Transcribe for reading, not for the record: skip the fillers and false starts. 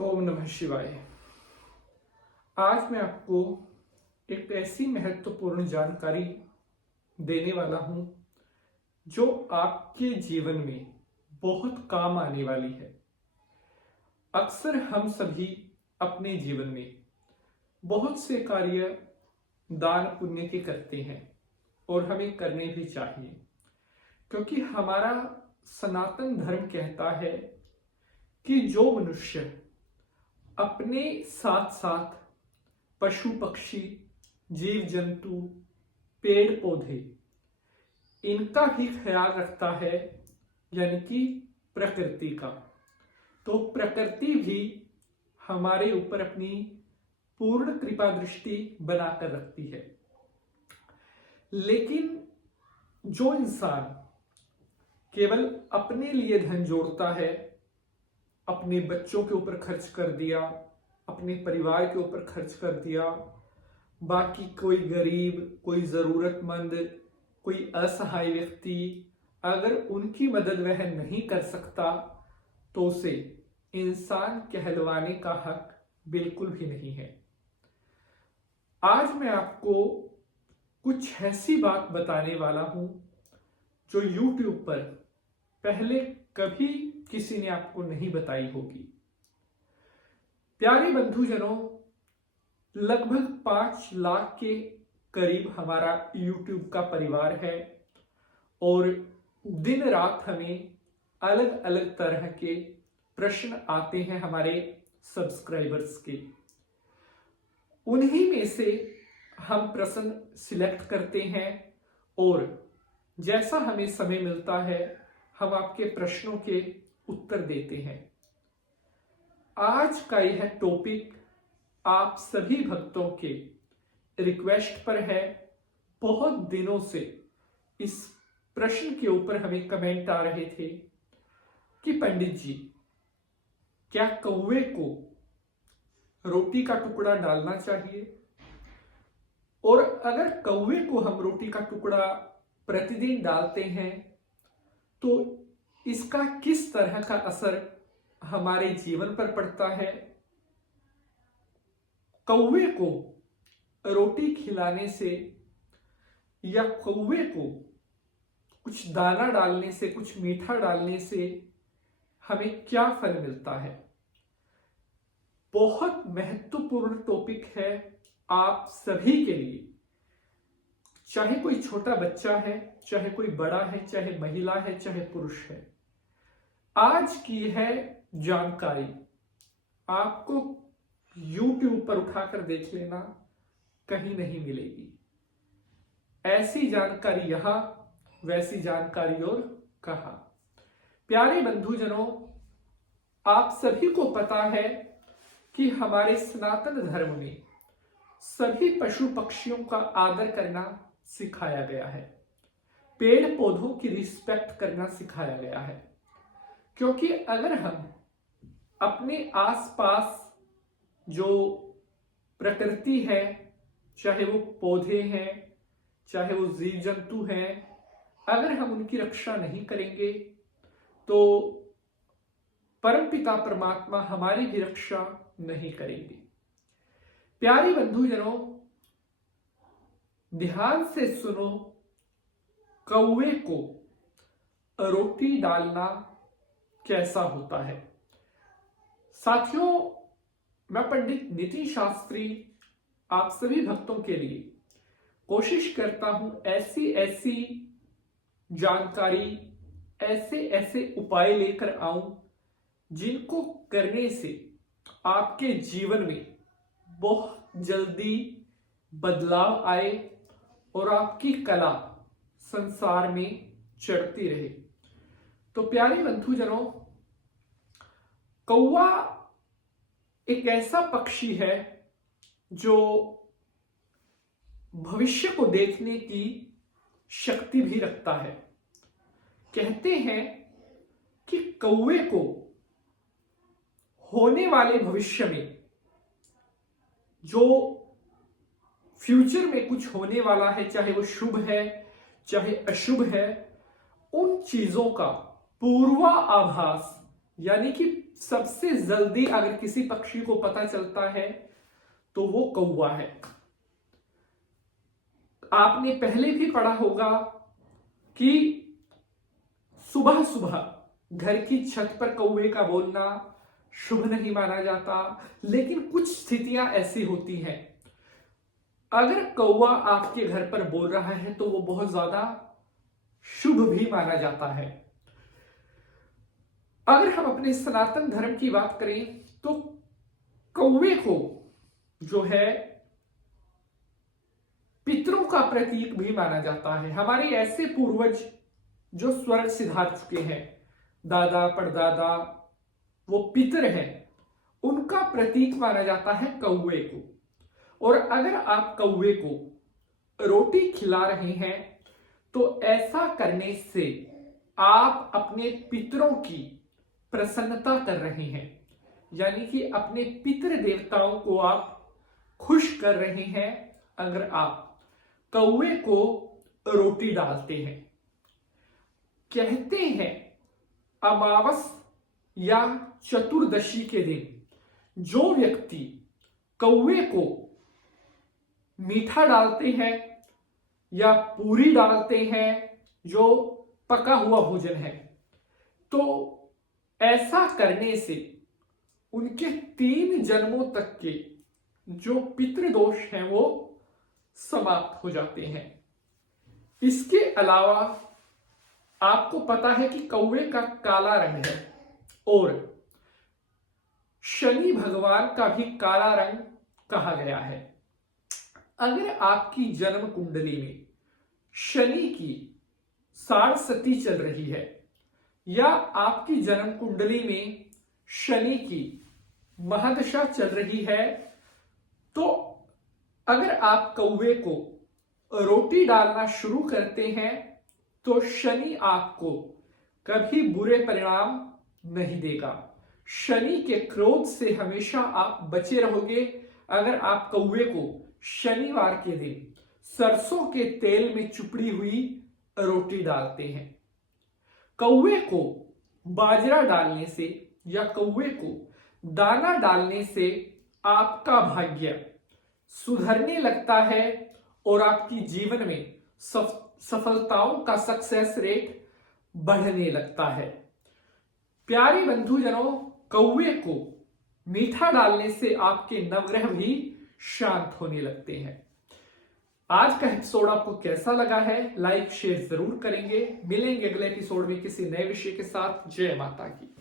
ओम नमः शिवाय। आज मैं आपको एक ऐसी महत्वपूर्ण जानकारी देने वाला हूं जो आपके जीवन में बहुत काम आने वाली है। अक्सर हम सभी अपने जीवन में बहुत से कार्य दान पुण्य के करते हैं और हमें करने भी चाहिए, क्योंकि हमारा सनातन धर्म कहता है कि जो मनुष्य अपने साथ साथ पशु पक्षी, जीव जंतु, पेड़ पौधे, इनका भी ख्याल रखता है, यानी कि प्रकृति का, तो प्रकृति भी हमारे ऊपर अपनी पूर्ण कृपा दृष्टि बनाकर रखती है। लेकिन जो इंसान केवल अपने लिए धन जोड़ता है, अपने बच्चों के ऊपर खर्च कर दिया, अपने परिवार के ऊपर खर्च कर दिया, बाकी कोई गरीब, कोई जरूरतमंद, कोई असहाय व्यक्ति, अगर उनकी मदद वह नहीं कर सकता तो उसे इंसान कहलवाने का हक बिल्कुल भी नहीं है। आज मैं आपको कुछ ऐसी बात बताने वाला हूं जो YouTube पर पहले कभी किसी ने आपको नहीं बताई होगी। प्यारे बंधुजनों, लगभग 5 लाख के करीब हमारा YouTube का परिवार है और दिन रात हमें अलग अलग तरह के प्रश्न आते हैं हमारे सब्सक्राइबर्स के। उन्हीं में से हम प्रश्न सिलेक्ट करते हैं और जैसा हमें समय मिलता है हम आपके प्रश्नों के उत्तर देते हैं। आज का यह टॉपिक आप सभी भक्तों के रिक्वेस्ट पर है। बहुत दिनों से इस प्रश्न के ऊपर हमें कमेंट आ रहे थे कि पंडित जी, क्या कौवे को रोटी का टुकड़ा डालना चाहिए, और अगर कौवे को हम रोटी का टुकड़ा प्रतिदिन डालते हैं तो इसका किस तरह का असर हमारे जीवन पर पड़ता है। कौवे को रोटी खिलाने से या कौवे को कुछ दाना डालने से, कुछ मीठा डालने से हमें क्या फल मिलता है। बहुत महत्वपूर्ण टॉपिक है आप सभी के लिए, चाहे कोई छोटा बच्चा है, चाहे कोई बड़ा है, चाहे महिला है, चाहे पुरुष है। आज की है जानकारी आपको YouTube पर उठाकर देख लेना, कहीं नहीं मिलेगी। ऐसी जानकारी यहां, वैसी जानकारी और कहां। प्यारे बंधुजनों, आप सभी को पता है कि हमारे सनातन धर्म में सभी पशु पक्षियों का आदर करना सिखाया गया है, पेड़ पौधों की रिस्पेक्ट करना सिखाया गया है। क्योंकि अगर हम अपने आसपास जो प्रकृति है, चाहे वो पौधे हैं, चाहे वो जीव जंतु हैं, अगर हम उनकी रक्षा नहीं करेंगे तो परमपिता परमात्मा हमारी भी रक्षा नहीं करेंगे। प्यारे बंधुजनों, ध्यान से सुनो, कौवे को रोटी डालना कैसा होता है। साथियों, मैं पंडित नितिन शास्त्री आप सभी भक्तों के लिए कोशिश करता हूं ऐसी ऐसी जानकारी, ऐसे ऐसे उपाय लेकर आऊं जिनको करने से आपके जीवन में बहुत जल्दी बदलाव आए और आपकी कला संसार में चढ़ती रहे। तो प्यारे बंधुजनों, कौवा एक ऐसा पक्षी है जो भविष्य को देखने की शक्ति भी रखता है। कहते हैं कि कौवे को होने वाले भविष्य में, जो फ्यूचर में कुछ होने वाला है, चाहे वो शुभ है चाहे अशुभ है, उन चीजों का पूर्वाभास यानी कि सबसे जल्दी अगर किसी पक्षी को पता चलता है तो वो कौवा है। आपने पहले भी पढ़ा होगा कि सुबह सुबह घर की छत पर कौवे का बोलना शुभ नहीं माना जाता, लेकिन कुछ स्थितियां ऐसी होती हैं, अगर कौवा आपके घर पर बोल रहा है तो वो बहुत ज्यादा शुभ भी माना जाता है। अगर हम अपने सनातन धर्म की बात करें तो कौवे को जो है पितरों का प्रतीक भी माना जाता है। हमारे ऐसे पूर्वज जो स्वर्ग सिधार चुके हैं, दादा परदादा, वो पितर हैं, उनका प्रतीक माना जाता है कौवे को। और अगर आप कौवे को रोटी खिला रहे हैं तो ऐसा करने से आप अपने पितरों की प्रसन्नता कर रहे हैं, यानी कि अपने पितृ देवताओं को आप खुश कर रहे हैं अगर आप कौवे को रोटी डालते हैं। कहते हैं अमावस या चतुर्दशी के दिन जो व्यक्ति कौवे को मीठा डालते हैं या पूरी डालते हैं, जो पका हुआ भोजन है, तो ऐसा करने से उनके 3 जन्मों तक के जो पितृदोष हैं वो समाप्त हो जाते हैं। इसके अलावा आपको पता है कि कौवे का काला रंग है और शनि भगवान का भी काला रंग कहा गया है। अगर आपकी जन्म कुंडली में शनि की साढ़सती चल रही है या आपकी जन्म कुंडली में शनि की महादशा चल रही है, तो अगर आप कौवे को रोटी डालना शुरू करते हैं तो शनि आपको कभी बुरे परिणाम नहीं देगा। शनि के क्रोध से हमेशा आप बचे रहोगे अगर आप कौवे को शनिवार के दिन सरसों के तेल में चुपड़ी हुई रोटी डालते हैं। कौवे को बाजरा डालने से या कौवे को दाना डालने से आपका भाग्य सुधरने लगता है और आपकी जीवन में सफलताओं का सक्सेस रेट बढ़ने लगता है। प्यारे बंधुजनों, कौवे को मीठा डालने से आपके नवग्रह भी शांत होने लगते हैं। आज का एपिसोड आपको कैसा लगा है, लाइक शेयर जरूर करेंगे। मिलेंगे अगले एपिसोड में किसी नए विषय के साथ। जय माता की।